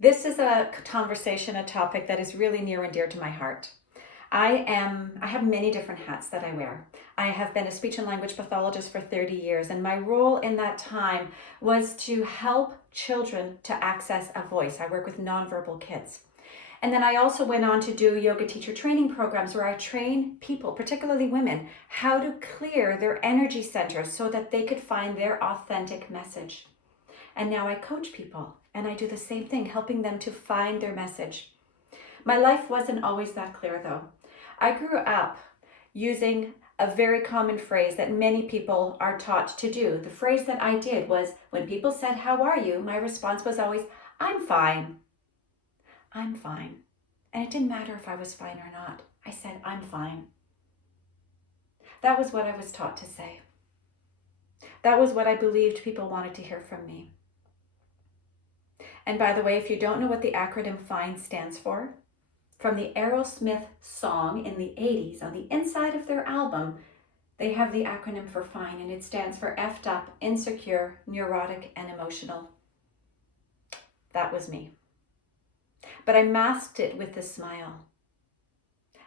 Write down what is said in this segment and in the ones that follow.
This is a conversation, a topic that is really near and dear to my heart. I have many different hats that I wear. I have been a speech and language pathologist for 30 years, and my role in that time was to help children to access a voice. I work with nonverbal kids. And then I also went on to do yoga teacher training programs where I train people, particularly women, how to clear their energy centers so that they could find their authentic message. And now I coach people and I do the same thing, helping them to find their message. My life wasn't always that clear though. I grew up using a very common phrase that many people are taught to do. The phrase that I did was when people said, "How are you?" my response was always, "I'm fine. I'm fine." And it didn't matter if I was fine or not. I said, "I'm fine." That was what I was taught to say. That was what I believed people wanted to hear from me. And by the way, if you don't know what the acronym FINE stands for, from the Aerosmith song in the 80s, on the inside of their album, they have the acronym for FINE, and it stands for effed up, insecure, neurotic, and emotional. That was me. But I masked it with a smile.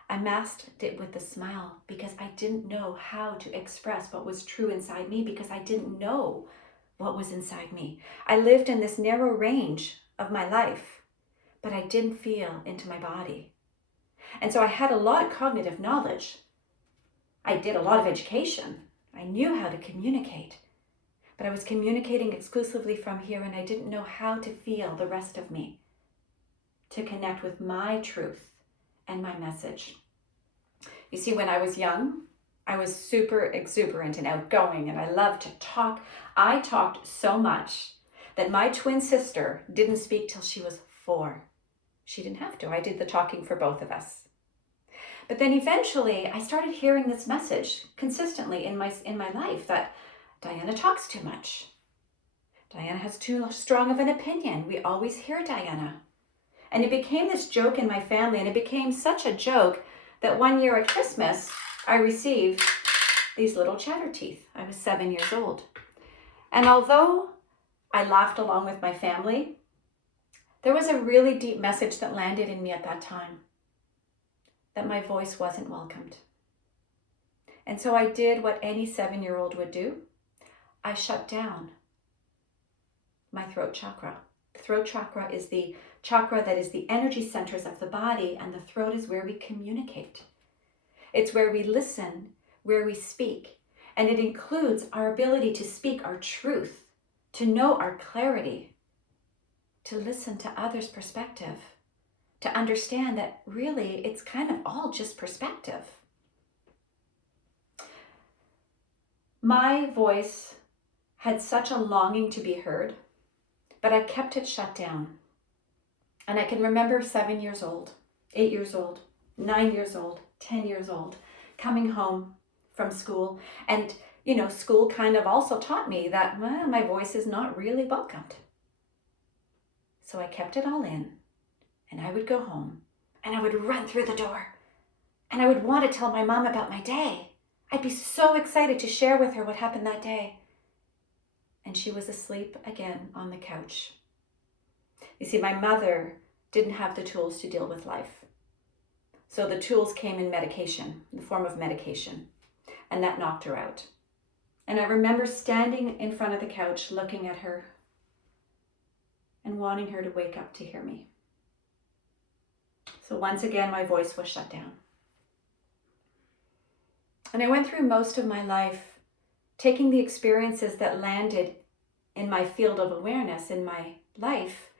I masked it with a smile because I didn't know how to express what was true inside me, because I didn't know what was inside me. I lived in this narrow range of my life, but I didn't feel into my body. And so I had a lot of cognitive knowledge. I did a lot of education. I knew how to communicate, but I was communicating exclusively from here, and I didn't know how to feel the rest of me, to connect with my truth and my message. You see, when I was young, I was super exuberant and outgoing, and I loved to talk. I talked so much that my twin sister didn't speak till she was 4. She didn't have to. I did the talking for both of us. But then eventually I started hearing this message consistently in my life that Diana talks too much. Diana has too strong of an opinion. We always hear Diana. And it became this joke in my family, and it became such a joke that one year at Christmas, I received these little chatter teeth. I was 7 years old. And although I laughed along with my family, there was a really deep message that landed in me at that time, that my voice wasn't welcomed. And so I did what any 7-year-old would do. I shut down my throat chakra. The throat chakra is the chakra that is the energy centers of the body, and the throat is where we communicate. It's where we listen, where we speak, and it includes our ability to speak our truth, to know our clarity, to listen to others' perspective, to understand that really it's kind of all just perspective. My voice had such a longing to be heard, but I kept it shut down. And I can remember 7 years old, 8 years old, 9 years old, 10 years old, coming home from school. And, school kind of also taught me that my voice is not really welcomed. So I kept it all in, and I would go home, and I would run through the door, and I would want to tell my mom about my day. I'd be so excited to share with her what happened that day. And she was asleep again on the couch. You see, my mother didn't have the tools to deal with life. So the tools came in medication, in the form of medication, and that knocked her out. And I remember standing in front of the couch, looking at her and wanting her to wake up to hear me. So once again, my voice was shut down. And I went through most of my life taking the experiences that landed in my field of awareness in my life,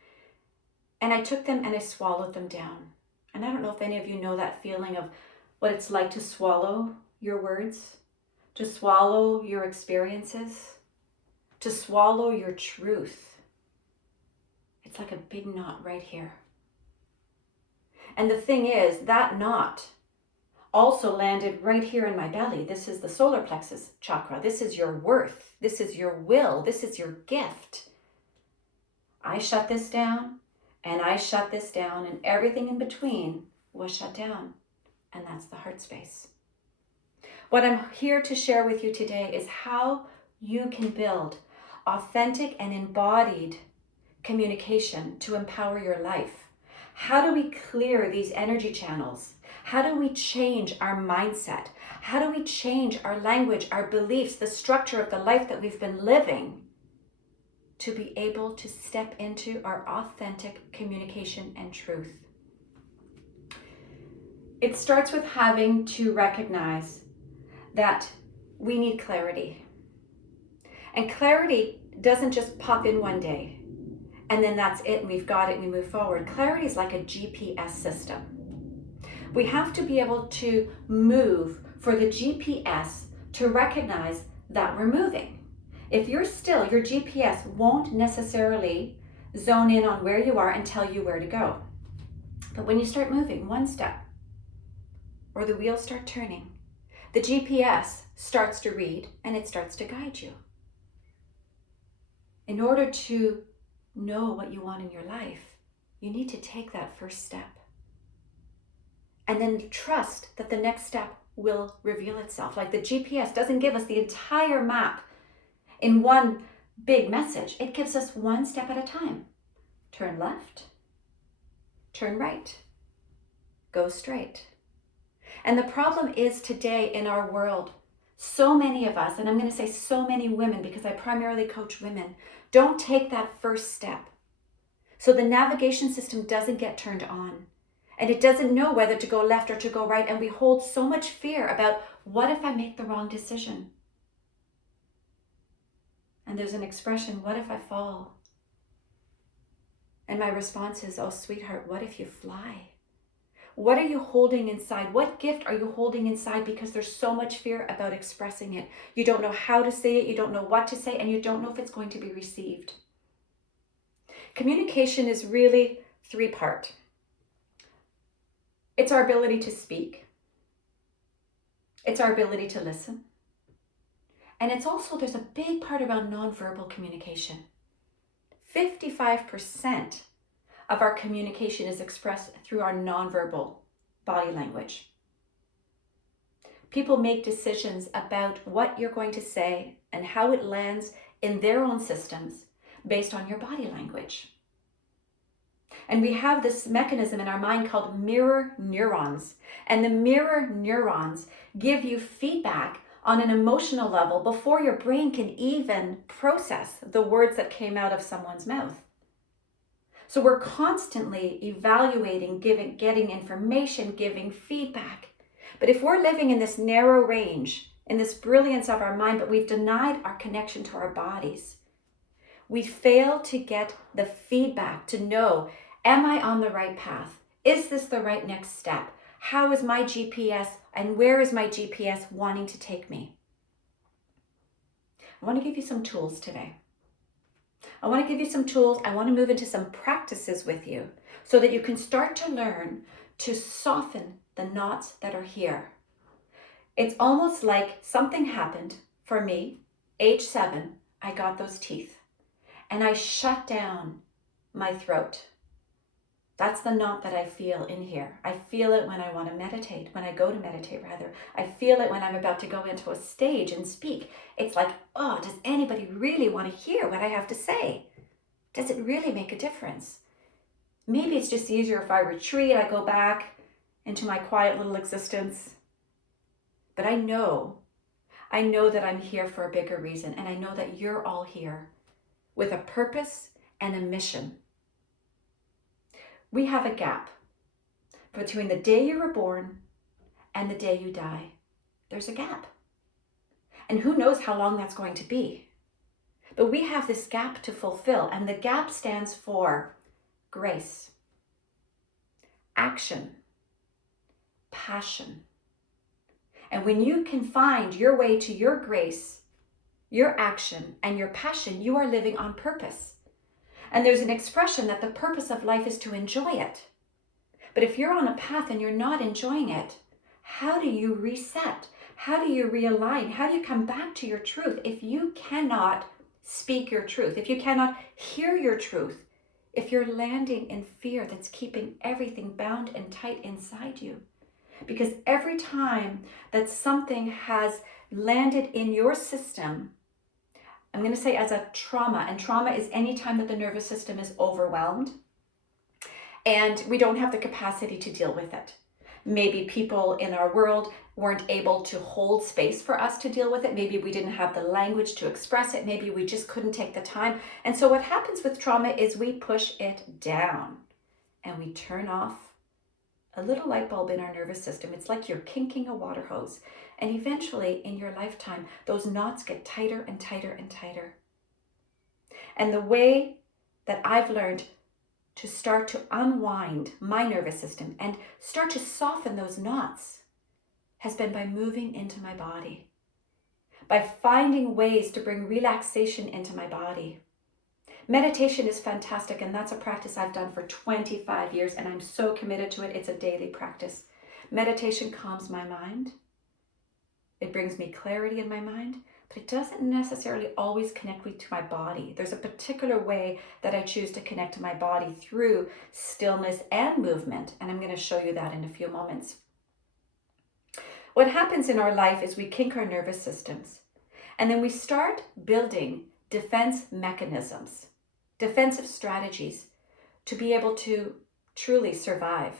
and I took them and I swallowed them down. And I don't know if any of you know that feeling of what it's like to swallow your words, to swallow your experiences, to swallow your truth. It's like a big knot right here. And the thing is, that knot also landed right here in my belly. This is the solar plexus chakra. This is your worth. This is your will. This is your gift. I shut this down, and I shut this down, and everything in between was shut down. And that's the heart space. What I'm here to share with you today is how you can build authentic and embodied communication to empower your life? How do we clear these energy channels? How do we change our mindset? How do we change our language, our beliefs, the structure of the life that we've been living to be able to step into our authentic communication and truth? It starts with having to recognize that we need clarity. And clarity doesn't just pop in one day and then that's it and we've got it and we move forward. Clarity is like a GPS system. We have to be able to move for the GPS to recognize that we're moving. If you're still, your GPS won't necessarily zone in on where you are and tell you where to go. But when you start moving one step or the wheels start turning, the GPS starts to read and it starts to guide you. In order to know what you want in your life, you need to take that first step. And then trust that the next step will reveal itself. Like the GPS doesn't give us the entire map in one big message. It gives us one step at a time. Turn left, turn right, go straight. And the problem is today in our world, so many of us, and I'm going to say so many women because I primarily coach women, don't take that first step. So the navigation system doesn't get turned on. And it doesn't know whether to go left or to go right. And we hold so much fear about, what if I make the wrong decision? And there's an expression, what if I fall? And my response is, oh, sweetheart, what if you fly? What are you holding inside? What gift are you holding inside? Because there's so much fear about expressing it. You don't know how to say it. You don't know what to say. And you don't know if it's going to be received. Communication is really three-part. It's our ability to speak. It's our ability to listen. And it's also, there's a big part around nonverbal communication. 55% of our communication is expressed through our nonverbal body language. People make decisions about what you're going to say and how it lands in their own systems based on your body language. And we have this mechanism in our mind called mirror neurons. And the mirror neurons give you feedback on an emotional level before your brain can even process the words that came out of someone's mouth. So we're constantly evaluating, getting information, giving feedback. But if we're living in this narrow range, in this brilliance of our mind, but we've denied our connection to our bodies, we fail to get the feedback to know, am I on the right path? Is this the right next step? How is my GPS and where is my GPS wanting to take me? I want to give you some tools today. I want to give you some tools. I want to move into some practices with you so that you can start to learn to soften the knots that are here. It's almost like something happened for me, age 7, I got those teeth and I shut down my throat. That's the knot that I feel in here. I feel it when I want to meditate, when I go to meditate rather. I feel it when I'm about to go into a stage and speak. It's like, oh, does anybody really want to hear what I have to say? Does it really make a difference? Maybe it's just easier if I retreat, I go back into my quiet little existence. But I know that I'm here for a bigger reason, and I know that you're all here with a purpose and a mission. We have a gap between the day you were born and the day you die. There's a gap. And who knows how long that's going to be. But we have this gap to fulfill, and the gap stands for grace, action, passion. And when you can find your way to your grace, your action, and your passion, you are living on purpose. And there's an expression that the purpose of life is to enjoy it. But if you're on a path and you're not enjoying it, how do you reset? How do you realign? How do you come back to your truth if you cannot speak your truth? If you cannot hear your truth? If you're landing in fear that's keeping everything bound and tight inside you? Because every time that something has landed in your system, I'm going to say as a trauma, and trauma is any time that the nervous system is overwhelmed and we don't have the capacity to deal with it. Maybe people in our world weren't able to hold space for us to deal with it. Maybe we didn't have the language to express it. Maybe we just couldn't take the time. And so what happens with trauma is we push it down and we turn off a little light bulb in our nervous system. It's like you're kinking a water hose. And eventually in your lifetime, those knots get tighter and tighter and tighter. And the way that I've learned to start to unwind my nervous system and start to soften those knots has been by moving into my body, by finding ways to bring relaxation into my body. Meditation is fantastic, and that's a practice I've done for 25 years, and I'm so committed to it. It's a daily practice. Meditation calms my mind. It brings me clarity in my mind, but it doesn't necessarily always connect me to my body. There's a particular way that I choose to connect to my body through stillness and movement, and I'm going to show you that in a few moments. What happens in our life is we kink our nervous systems, and then we start building defense mechanisms, defensive strategies to be able to truly survive.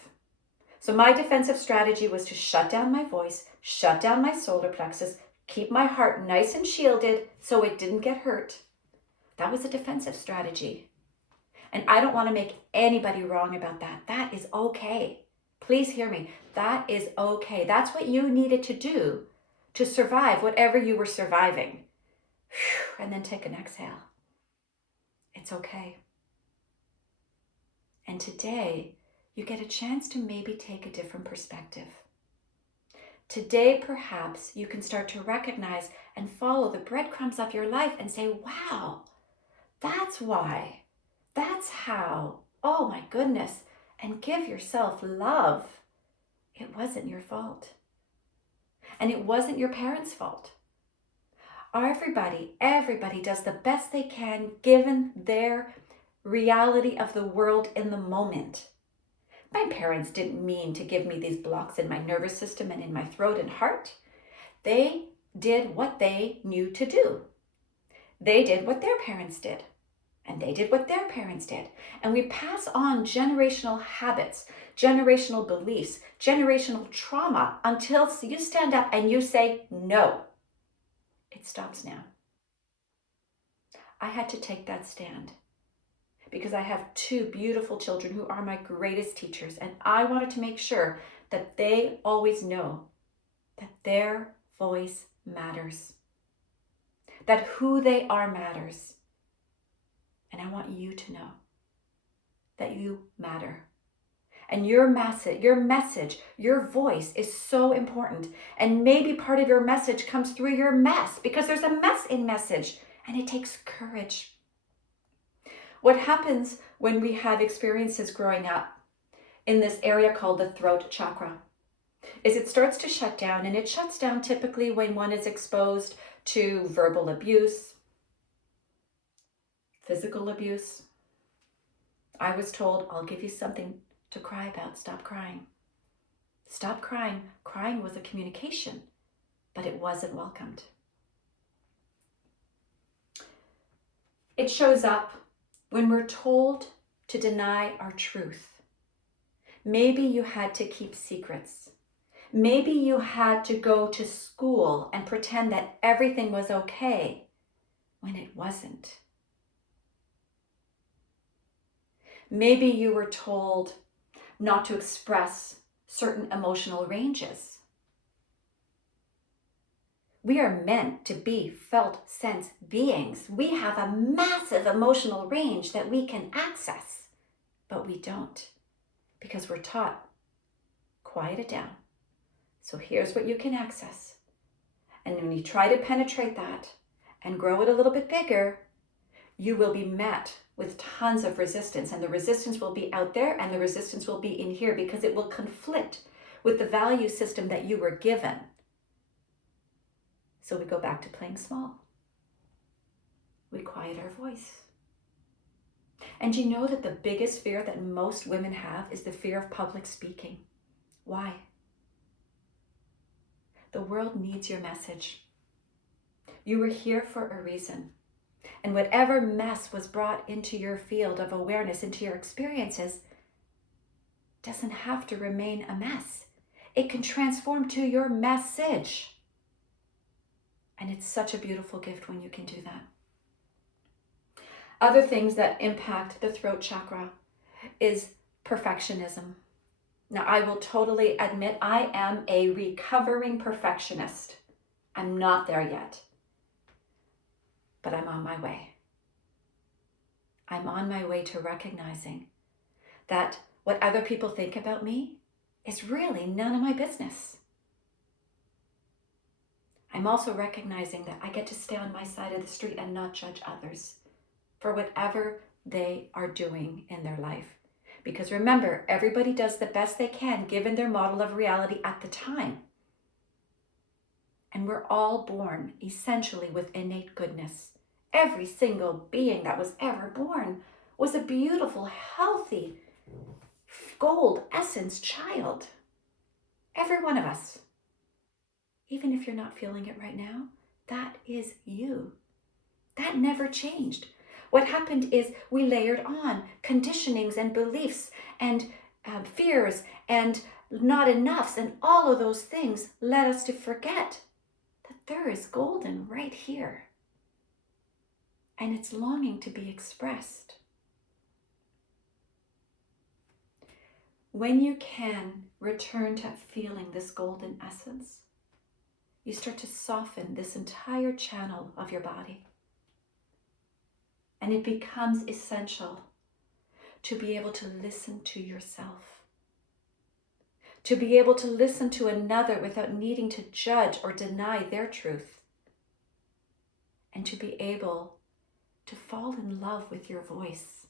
So my defensive strategy was to shut down my voice, shut down my solar plexus, keep my heart nice and shielded so it didn't get hurt. That was a defensive strategy. And I don't want to make anybody wrong about that. That is okay. Please hear me. That is okay. That's what you needed to do to survive whatever you were surviving. And then take an exhale. It's okay. And today, you get a chance to maybe take a different perspective. Today, perhaps, you can start to recognize and follow the breadcrumbs of your life and say, wow, that's why, that's how, oh my goodness, and give yourself love. It wasn't your fault. And it wasn't your parents' fault. Everybody does the best they can given their reality of the world in the moment. My parents didn't mean to give me these blocks in my nervous system and in my throat and heart. They did what they knew to do. They did what their parents did. And they did what their parents did. And we pass on generational habits, generational beliefs, generational trauma until you stand up and you say, no, it stops now. I had to take that stand because I have two beautiful children who are my greatest teachers. And I wanted to make sure that they always know that their voice matters, that who they are matters. And I want you to know that you matter. And your message, your voice is so important. And maybe part of your message comes through your mess because there's a mess in message and it takes courage. What happens when we have experiences growing up in this area called the throat chakra is it starts to shut down, and it shuts down typically when one is exposed to verbal abuse, physical abuse. I was told, I'll give you something to cry about. Stop crying. Stop crying. Crying was a communication, but it wasn't welcomed. It shows up when we're told to deny our truth. Maybe you had to keep secrets. Maybe you had to go to school and pretend that everything was okay when it wasn't. Maybe you were told not to express certain emotional ranges. We are meant to be felt sense beings. We have a massive emotional range that we can access, but we don't because we're taught, quiet it down. So here's what you can access. And when you try to penetrate that and grow it a little bit bigger, you will be met with tons of resistance, and the resistance will be out there and the resistance will be in here because it will conflict with the value system that you were given. So we go back to playing small. We quiet our voice. And you know that the biggest fear that most women have is the fear of public speaking. Why? The world needs your message. You were here for a reason. And whatever mess was brought into your field of awareness, into your experiences, doesn't have to remain a mess. It can transform to your message. And it's such a beautiful gift when you can do that. Other things that impact the throat chakra is perfectionism. Now, I will totally admit I am a recovering perfectionist. I'm not there yet, but I'm on my way. I'm on my way to recognizing that what other people think about me is really none of my business. I'm also recognizing that I get to stay on my side of the street and not judge others for whatever they are doing in their life. Because remember, everybody does the best they can given their model of reality at the time. And we're all born essentially with innate goodness. Every single being that was ever born was a beautiful, healthy, gold essence child. Every one of us. Even if you're not feeling it right now, that is you. That never changed. What happened is we layered on conditionings and beliefs and fears and not enoughs, and all of those things led us to forget that there is golden right here. And it's longing to be expressed. When you can return to feeling this golden essence, you start to soften this entire channel of your body. And it becomes essential to be able to listen to yourself, to be able to listen to another without needing to judge or deny their truth, and to be able to fall in love with your voice.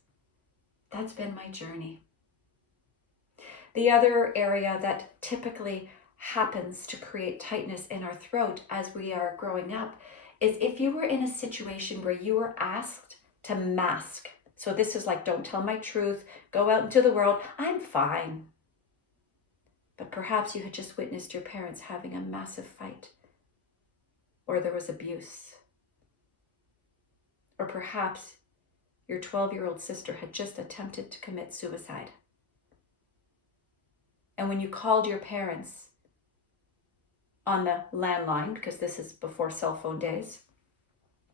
That's been my journey. The other area that typically happens to create tightness in our throat as we are growing up is if you were in a situation where you were asked to mask. So this is like, don't tell my truth, go out into the world, I'm fine. But perhaps you had just witnessed your parents having a massive fight, or there was abuse. Or perhaps your 12-year-old sister had just attempted to commit suicide. And when you called your parents on the landline, because this is before cell phone days,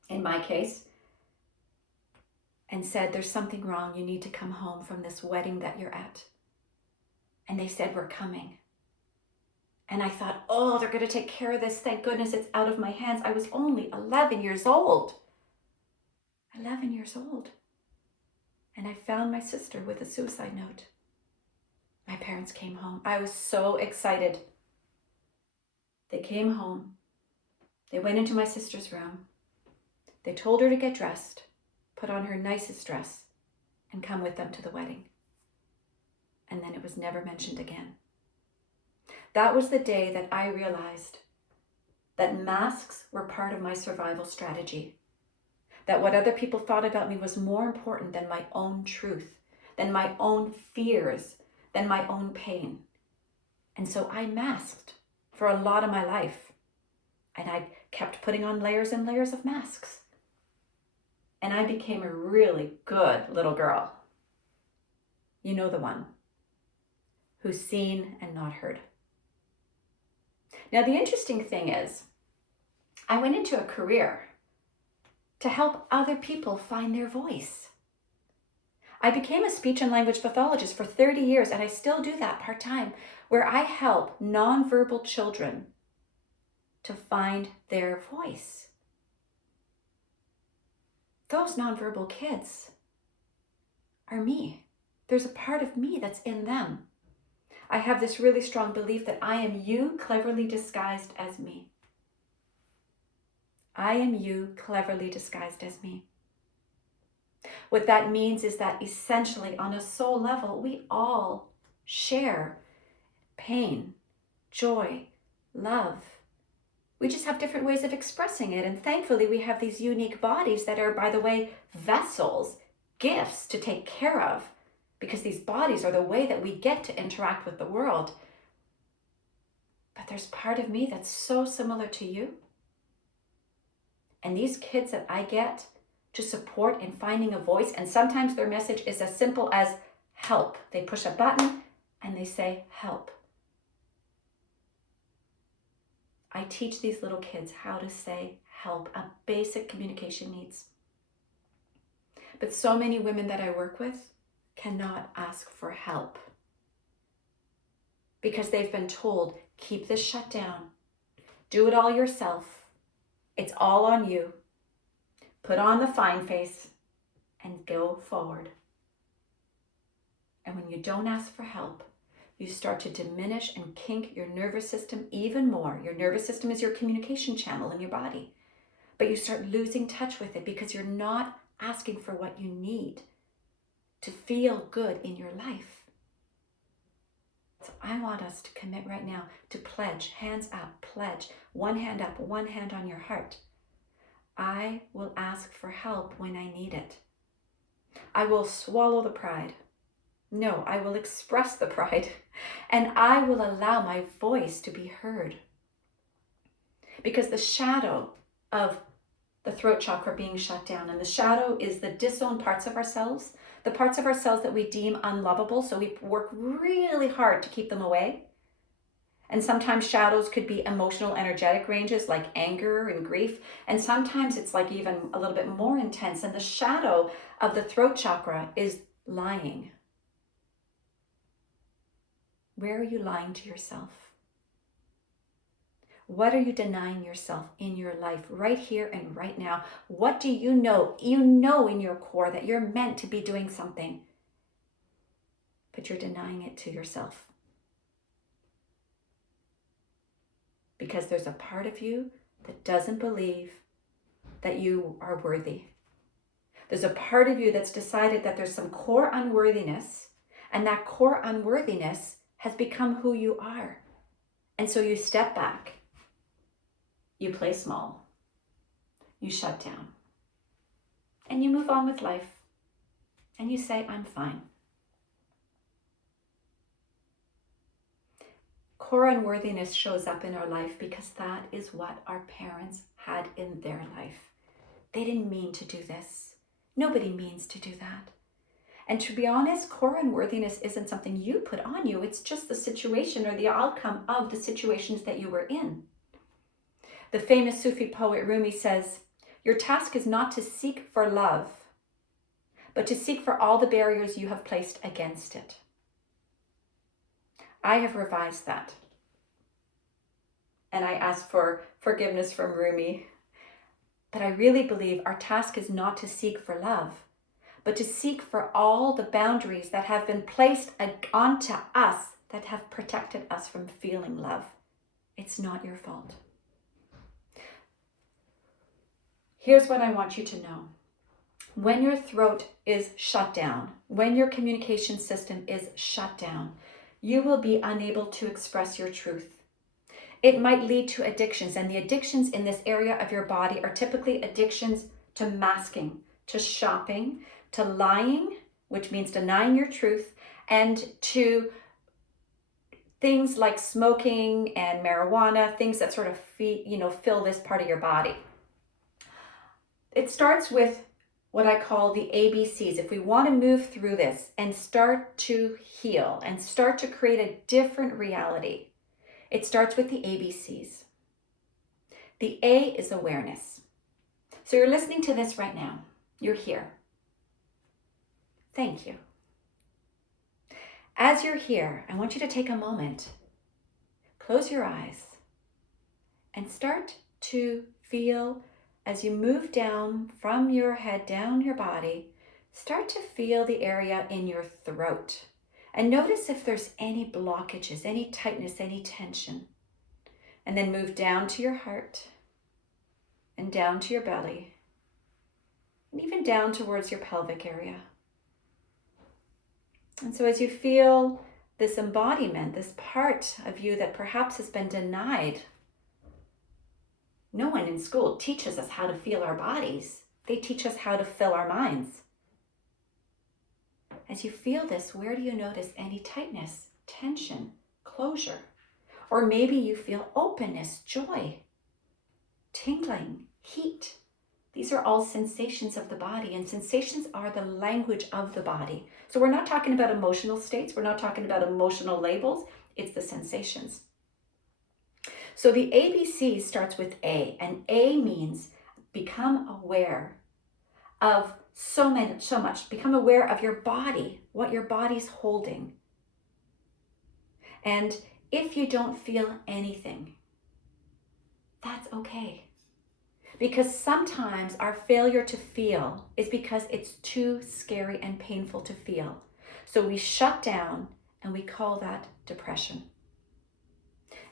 in my case, and said, there's something wrong, you need to come home from this wedding that you're at. And they said, we're coming. And I thought, oh, they're going to take care of this. Thank goodness it's out of my hands. I was only 11 years old. 11 years old. And I found my sister with a suicide note. My parents came home. I was so excited. They came home. They went into my sister's room. They told her to get dressed, put on her nicest dress, and come with them to the wedding. And then it was never mentioned again. That was the day that I realized that masks were part of my survival strategy. That what other people thought about me was more important than my own truth, than my own fears, than my own pain. And so I masked for a lot of my life. And I kept putting on layers and layers of masks. And I became a really good little girl. You know the one who's seen and not heard. Now, the interesting thing is, I went into a career to help other people find their voice. I became a speech and language pathologist for 30 years, and I still do that part-time, where I help nonverbal children to find their voice. Those nonverbal kids are me. There's a part of me that's in them. I have this really strong belief that I am you cleverly disguised as me. I am you cleverly disguised as me. What that means is that essentially on a soul level, we all share pain, joy, love. We just have different ways of expressing it. And thankfully, we have these unique bodies that are, by the way, vessels, gifts to take care of, because these bodies are the way that we get to interact with the world. But there's part of me that's so similar to you. And these kids that I get to support in finding a voice. And sometimes their message is as simple as help. They push a button and they say help. I teach these little kids how to say help, a basic communication needs. But so many women that I work with cannot ask for help because they've been told, keep this shut down, do it all yourself, it's all on you, put on the fine face and go forward. And when you don't ask for help, you start to diminish and kink your nervous system even more. Your nervous system is your communication channel in your body, but you start losing touch with it because you're not asking for what you need to feel good in your life. So I want us to commit right now to pledge, hands up, pledge, one hand up, one hand on your heart. I will ask for help when I need it. I will swallow the pride. No, I will express the pride, and I will allow my voice to be heard. Because the shadow of the throat chakra being shut down, and the shadow is the disowned parts of ourselves, the parts of ourselves that we deem unlovable, so we work really hard to keep them away. And sometimes shadows could be emotional, energetic ranges like anger and grief, and sometimes it's like even a little bit more intense, and the shadow of the throat chakra is lying. Where are you lying to yourself? What are you denying yourself in your life right here and right now? What do you know? You know in your core that you're meant to be doing something, but you're denying it to yourself. Because there's a part of you that doesn't believe that you are worthy. There's a part of you that's decided that there's some core unworthiness, and that core unworthiness has become who you are. And so you step back, you play small, you shut down, and you move on with life, and you say, I'm fine. Core unworthiness shows up in our life because that is what our parents had in their life. They didn't mean to do this. Nobody means to do that. And to be honest, core unworthiness isn't something you put on you. It's just the situation or the outcome of the situations that you were in. The famous Sufi poet Rumi says, your task is not to seek for love, but to seek for all the barriers you have placed against it. I have revised that. And I ask for forgiveness from Rumi. But I really believe our task is not to seek for love, but to seek for all the boundaries that have been placed onto us that have protected us from feeling love. It's not your fault. Here's what I want you to know. When your throat is shut down, when your communication system is shut down, you will be unable to express your truth. It might lead to addictions, and the addictions in this area of your body are typically addictions to masking, to shopping, to lying, which means denying your truth, and to things like smoking and marijuana, things that sort of fill this part of your body. It starts with what I call the ABCs. If we want to move through this and start to heal and start to create a different reality, it starts with the ABCs. The A is awareness. So you're listening to this right now. You're here. Thank you. As you're here, I want you to take a moment, close your eyes, and start to feel as you move down from your head, down your body, start to feel the area in your throat. And notice if there's any blockages, any tightness, any tension. And then move down to your heart and down to your belly, and even down towards your pelvic area. And so as you feel this embodiment, this part of you that perhaps has been denied, no one in school teaches us how to feel our bodies. They teach us how to fill our minds. As you feel this, where do you notice any tightness, tension, closure? Or maybe you feel openness, joy, tingling, heat. These are all sensations of the body, and sensations are the language of the body. So we're not talking about emotional states. We're not talking about emotional labels. It's the sensations. So the ABC starts with A, and A means become aware of so much. Become aware of your body, what your body's holding. And if you don't feel anything, that's okay. Because sometimes our failure to feel is because it's too scary and painful to feel. So we shut down, and we call that depression.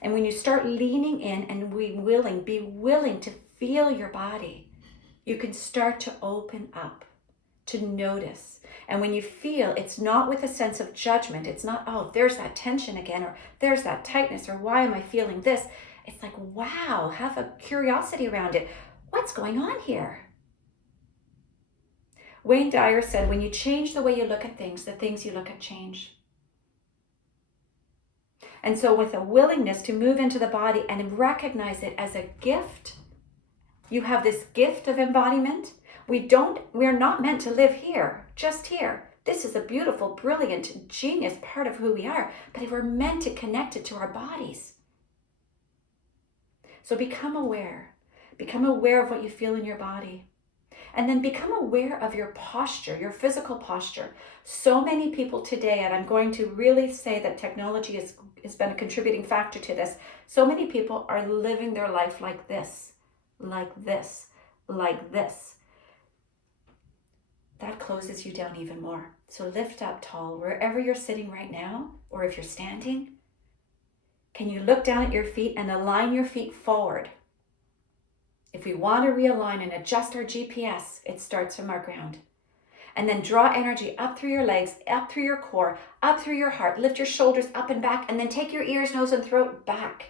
And when you start leaning in and be willing to feel your body, you can start to open up, to notice. And when you feel, it's not with a sense of judgment. It's not, oh, there's that tension again, or there's that tightness, or why am I feeling this? It's like, wow, have a curiosity around it. What's going on here? Wayne Dyer said, when you change the way you look at things, the things you look at change. And so with a willingness to move into the body and recognize it as a gift, you have this gift of embodiment. We're not meant to live here, just here. This is a beautiful, brilliant, genius part of who we are, but we're meant to connect it to our bodies. So become aware. Become aware of what you feel in your body. And then become aware of your posture, your physical posture. So many people today, and I'm going to really say that technology has been a contributing factor to this. So many people are living their life like this, like this, like this. That closes you down even more. So lift up tall, wherever you're sitting right now, or if you're standing. Can you look down at your feet and align your feet forward? If we want to realign and adjust our GPS, it starts from our ground. And then draw energy up through your legs, up through your core, up through your heart. Lift your shoulders up and back, and then take your ears, nose, and throat back.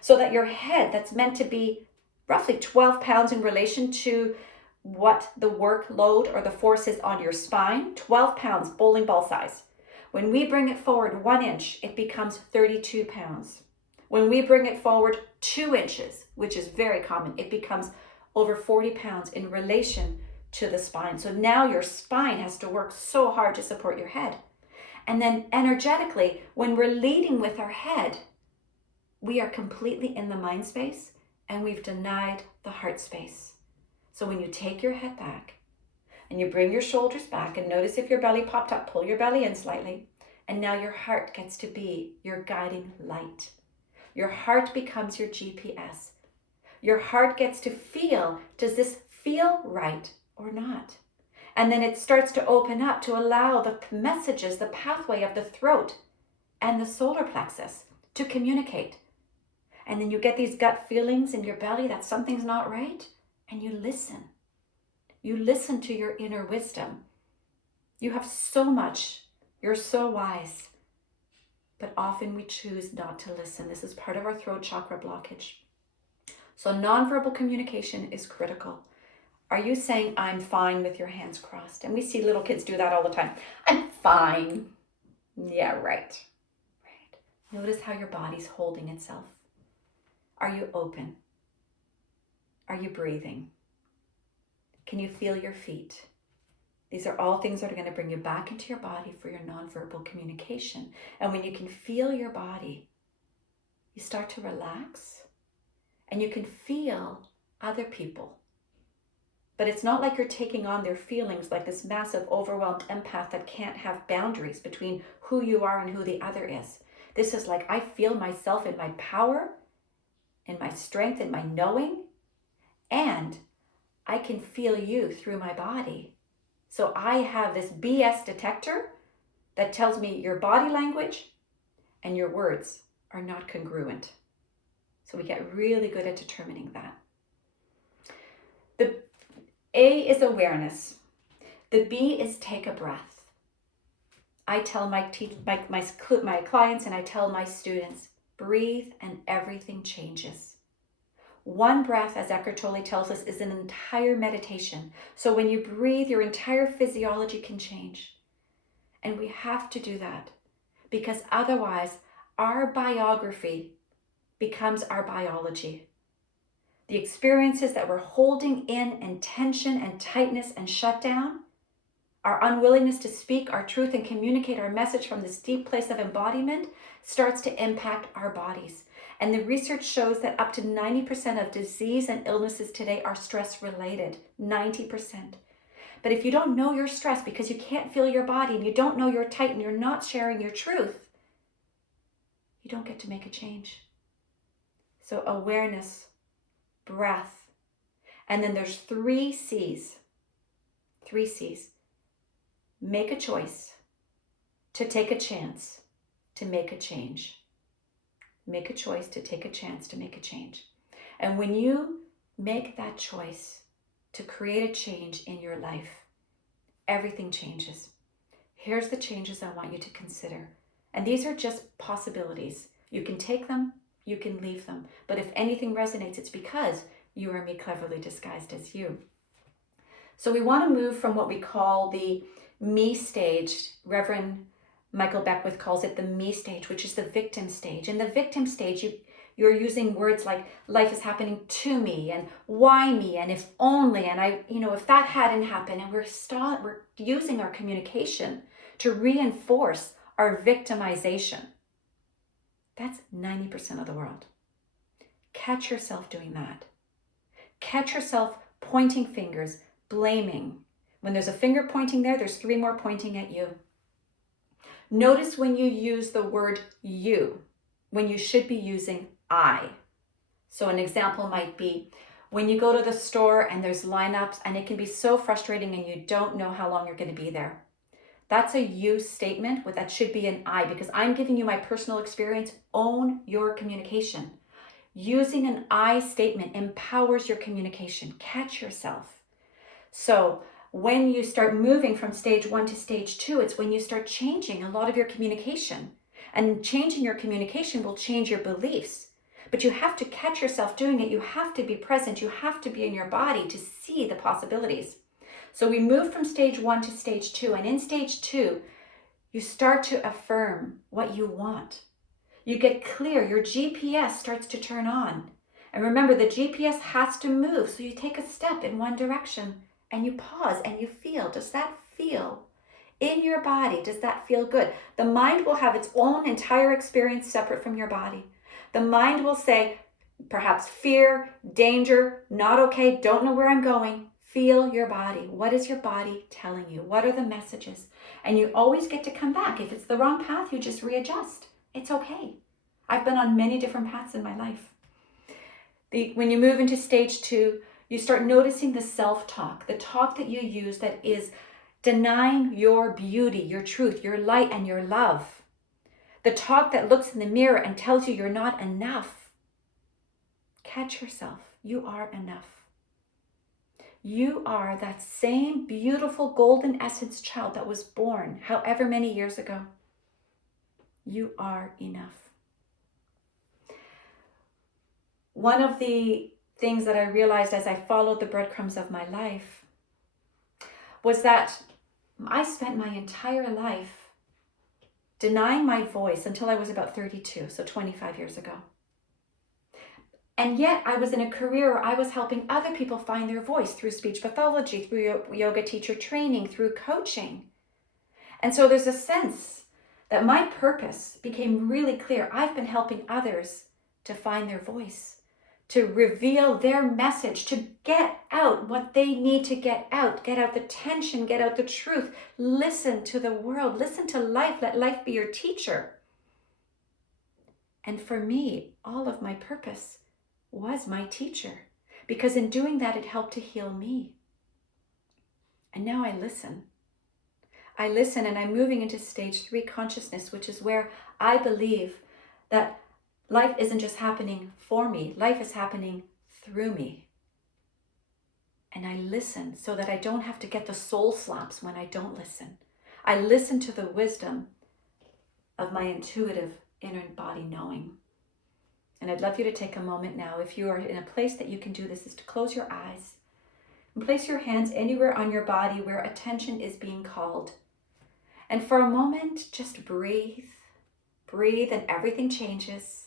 So that your head, that's meant to be roughly 12 pounds in relation to what the workload or the force is on your spine, 12 pounds, bowling ball size. When we bring it forward 1 inch, it becomes 32 pounds. When we bring it forward 2 inches, which is very common, it becomes over 40 pounds in relation to the spine. So now your spine has to work so hard to support your head. And then energetically, when we're leading with our head, we are completely in the mind space and we've denied the heart space. So when you take your head back and you bring your shoulders back, and notice if your belly popped up, pull your belly in slightly. And now your heart gets to be your guiding light. Your heart becomes your GPS. Your heart gets to feel, does this feel right or not? And then it starts to open up to allow the messages, the pathway of the throat and the solar plexus to communicate. And then you get these gut feelings in your belly that something's not right, and you listen. You listen to your inner wisdom. You have so much. You're so wise. But often we choose not to listen. This is part of our throat chakra blockage. So nonverbal communication is critical. Are you saying, I'm fine, with your hands crossed? And we see little kids do that all the time. I'm fine. Yeah, right. Notice how your body's holding itself. Are you open? Are you breathing? Can you feel your feet? These are all things that are going to bring you back into your body for your nonverbal communication. And when you can feel your body, you start to relax and you can feel other people. But it's not like you're taking on their feelings like this massive overwhelmed empath that can't have boundaries between who you are and who the other is. This is like, I feel myself in my power, in my strength, in my knowing, and I can feel you through my body. So I have this BS detector that tells me your body language and your words are not congruent. So we get really good at determining that. The A is awareness. The B is take a breath. I tell my clients and I tell my students, breathe and everything changes. One breath, as Eckhart Tolle tells us, is an entire meditation. So when you breathe, your entire physiology can change. And we have to do that because otherwise our biography becomes our biology. the experiences that we're holding in tension and tightness and shutdown, our unwillingness to speak our truth and communicate our message from this deep place of embodiment starts to impact our bodies. And the research shows that up to 90% of disease and illnesses today are stress related, 90%. But if you don't know you're stressed because you can't feel your body and you don't know you're tight and you're not sharing your truth, you don't get to make a change. So awareness, breath, and then there's 3 C's. 3 C's. Make a choice, to take a chance, to make a change. Make a choice to take a chance to make a change. And when you make that choice to create a change in your life, everything changes. Here's the changes I want you to consider. And these are just possibilities. You can take them, you can leave them. But if anything resonates, it's because you are me cleverly disguised as you. So we want to move from what we call the me stage. Reverend Michael Beckwith calls it the me stage, which is the victim stage. In the victim stage, you're using words like life is happening to me and why me and if only and if that hadn't happened, and we're using our communication to reinforce our victimization. That's 90% of the world. Catch yourself doing that. Catch yourself pointing fingers, blaming. When there's a finger pointing there, there's 3 more pointing at you. Notice when you use the word you, when you should be using I. So an example might be when you go to the store and there's lineups and it can be so frustrating and you don't know how long you're going to be there. That's a you statement, but that should be an I, because I'm giving you my personal experience. Own your communication. Using an I statement empowers your communication. Catch yourself. So when you start moving from stage 1 to stage 2, it's when you start changing a lot of your communication. And changing your communication will change your beliefs. But you have to catch yourself doing it. You have to be present. You have to be in your body to see the possibilities. So we move from stage 1 to stage 2. And in stage 2, you start to affirm what you want. You get clear. Your GPS starts to turn on. And remember, the GPS has to move. So you take a step in one direction and you pause and you feel. Does that feel in your body? Does that feel good? The mind will have its own entire experience separate from your body. The mind will say, perhaps fear, danger, not okay, don't know where I'm going. Feel your body. What is your body telling you? What are the messages? And you always get to come back. If it's the wrong path, you just readjust. It's okay. I've been on many different paths in my life. When you move into stage 2, you start noticing the self-talk, the talk that you use that is denying your beauty, your truth, your light, and your love. The talk that looks in the mirror and tells you you're not enough. Catch yourself. You are enough. You are that same beautiful golden essence child that was born however many years ago. You are enough. One of the things that I realized as I followed the breadcrumbs of my life was that I spent my entire life denying my voice until I was about 32, so 25 years ago. And yet I was in a career where I was helping other people find their voice through speech pathology, through yoga teacher training, through coaching. And so there's a sense that my purpose became really clear. I've been helping others to find their voice, to reveal their message, to get out what they need to get out the tension, get out the truth, listen to the world, listen to life, let life be your teacher. And for me, all of my purpose was my teacher, because in doing that, it helped to heal me. And now I listen. I listen, and I'm moving into stage 3 consciousness, which is where I believe that life isn't just happening for me, life is happening through me. And I listen so that I don't have to get the soul slaps when I don't listen. I listen to the wisdom of my intuitive inner body knowing. And I'd love you to take a moment now, if you are in a place that you can do this, is to close your eyes and place your hands anywhere on your body where attention is being called. And for a moment, just breathe. Breathe and everything changes.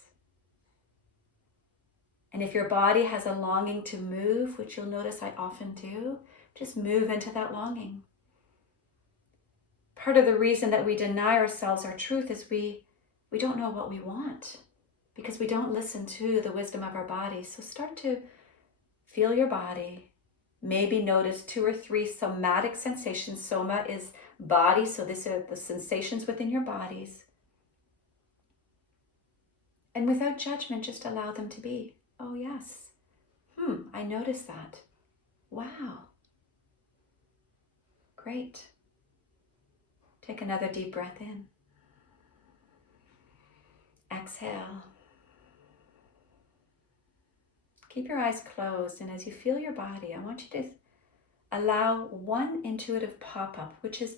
And if your body has a longing to move, which you'll notice I often do, just move into that longing. Part of the reason that we deny ourselves our truth is we don't know what we want because we don't listen to the wisdom of our body. So start to feel your body. Maybe notice 2 or 3 somatic sensations. Soma is body, so these are the sensations within your bodies. And without judgment, just allow them to be. Oh yes, I noticed that. Wow. Great. Take another deep breath in. Exhale. Keep your eyes closed, and as you feel your body, I want you to allow one intuitive pop-up, which is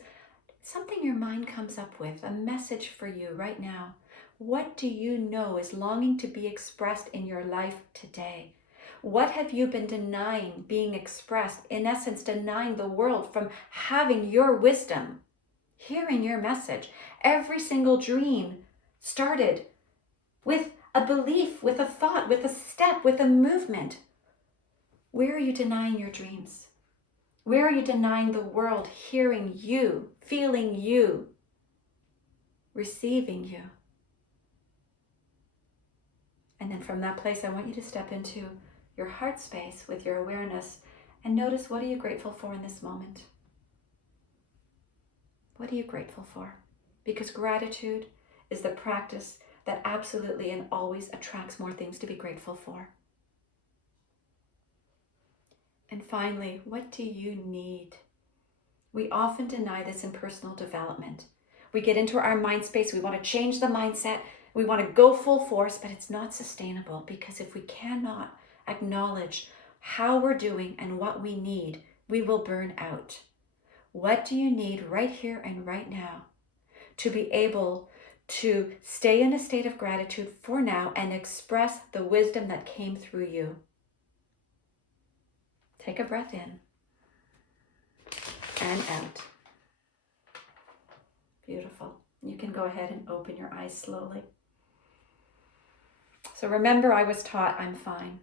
something your mind comes up with, a message for you right now. What do you know is longing to be expressed in your life today? What have you been denying being expressed? In essence, denying the world from having your wisdom, hearing your message. Every single dream started with a belief, with a thought, with a step, with a movement. Where are you denying your dreams? Where are you denying the world hearing you, feeling you, receiving you? And then from that place, I want you to step into your heart space with your awareness and notice, what are you grateful for in this moment? What are you grateful for? Because gratitude is the practice that absolutely and always attracts more things to be grateful for. And finally, what do you need? We often deny this in personal development. We get into our mind space, we want to change the mindset, we want to go full force, but it's not sustainable, because if we cannot acknowledge how we're doing and what we need, we will burn out. What do you need right here and right now to be able to stay in a state of gratitude for now and express the wisdom that came through you? Take a breath in and out. Beautiful. You can go ahead and open your eyes slowly. So remember, I was taught I'm fine.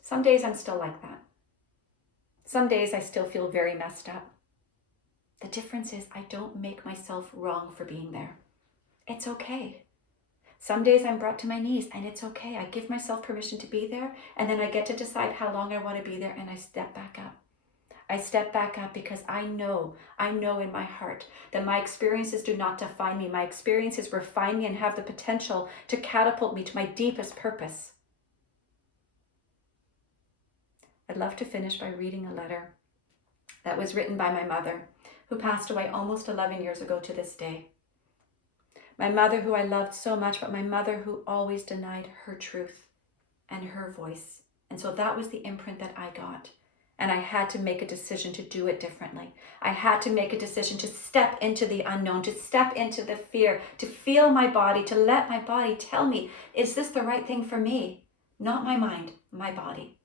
Some days I'm still like that. Some days I still feel very messed up. The difference is I don't make myself wrong for being there. It's okay. Some days I'm brought to my knees, and it's okay. I give myself permission to be there, and then I get to decide how long I want to be there, and I step back up. I step back up because I know in my heart that my experiences do not define me. My experiences refine me and have the potential to catapult me to my deepest purpose. I'd love to finish by reading a letter that was written by my mother, who passed away almost 11 years ago to this day. My mother, who I loved so much, but my mother who always denied her truth and her voice. And so that was the imprint that I got. And I had to make a decision to do it differently. I had to make a decision to step into the unknown, to step into the fear, to feel my body, to let my body tell me, is this the right thing for me? Not my mind, my body.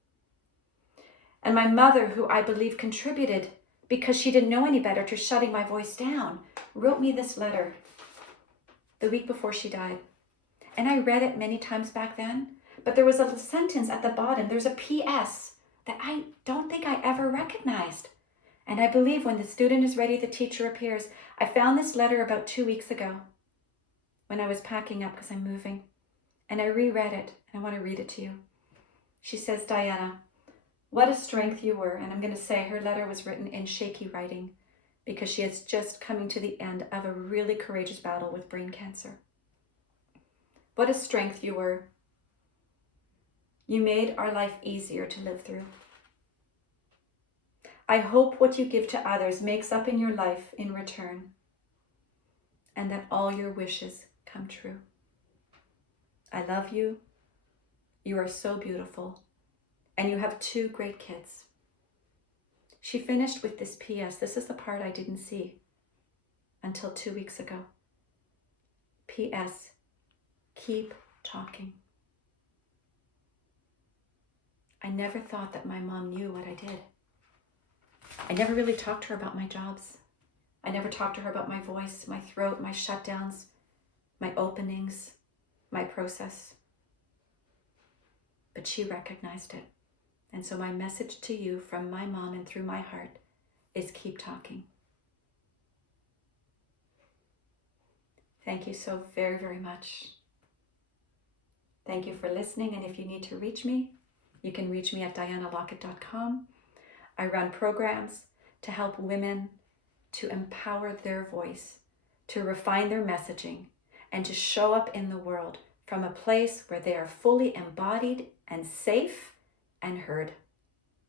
And my mother, who I believe contributed because she didn't know any better to shutting my voice down, wrote me this letter the week before she died. And I read it many times back then, but there was a sentence at the bottom. There's a P.S. that I don't think I ever recognized. And I believe when the student is ready, the teacher appears. I found this letter about 2 weeks ago when I was packing up because I'm moving. And I reread it, and I want to read it to you. She says, Diana, what a strength you were. And I'm going to say her letter was written in shaky writing because she is just coming to the end of a really courageous battle with brain cancer. What a strength you were. You made our life easier to live through. I hope what you give to others makes up in your life in return, and that all your wishes come true. I love you. You are so beautiful, and you have 2 great kids. She finished with this P.S. This is the part I didn't see until 2 weeks ago. P.S. Keep talking. I never thought that my mom knew what I did. I never really talked to her about my jobs. I never talked to her about my voice, my throat, my shutdowns, my openings, my process. but she recognized it. And so my message to you from my mom and through my heart is keep talking. Thank you so very, very much. Thank you for listening. And if you need to reach me, you can reach me at dianalockett.com. I run programs to help women to empower their voice, to refine their messaging, and to show up in the world from a place where they are fully embodied and safe and heard.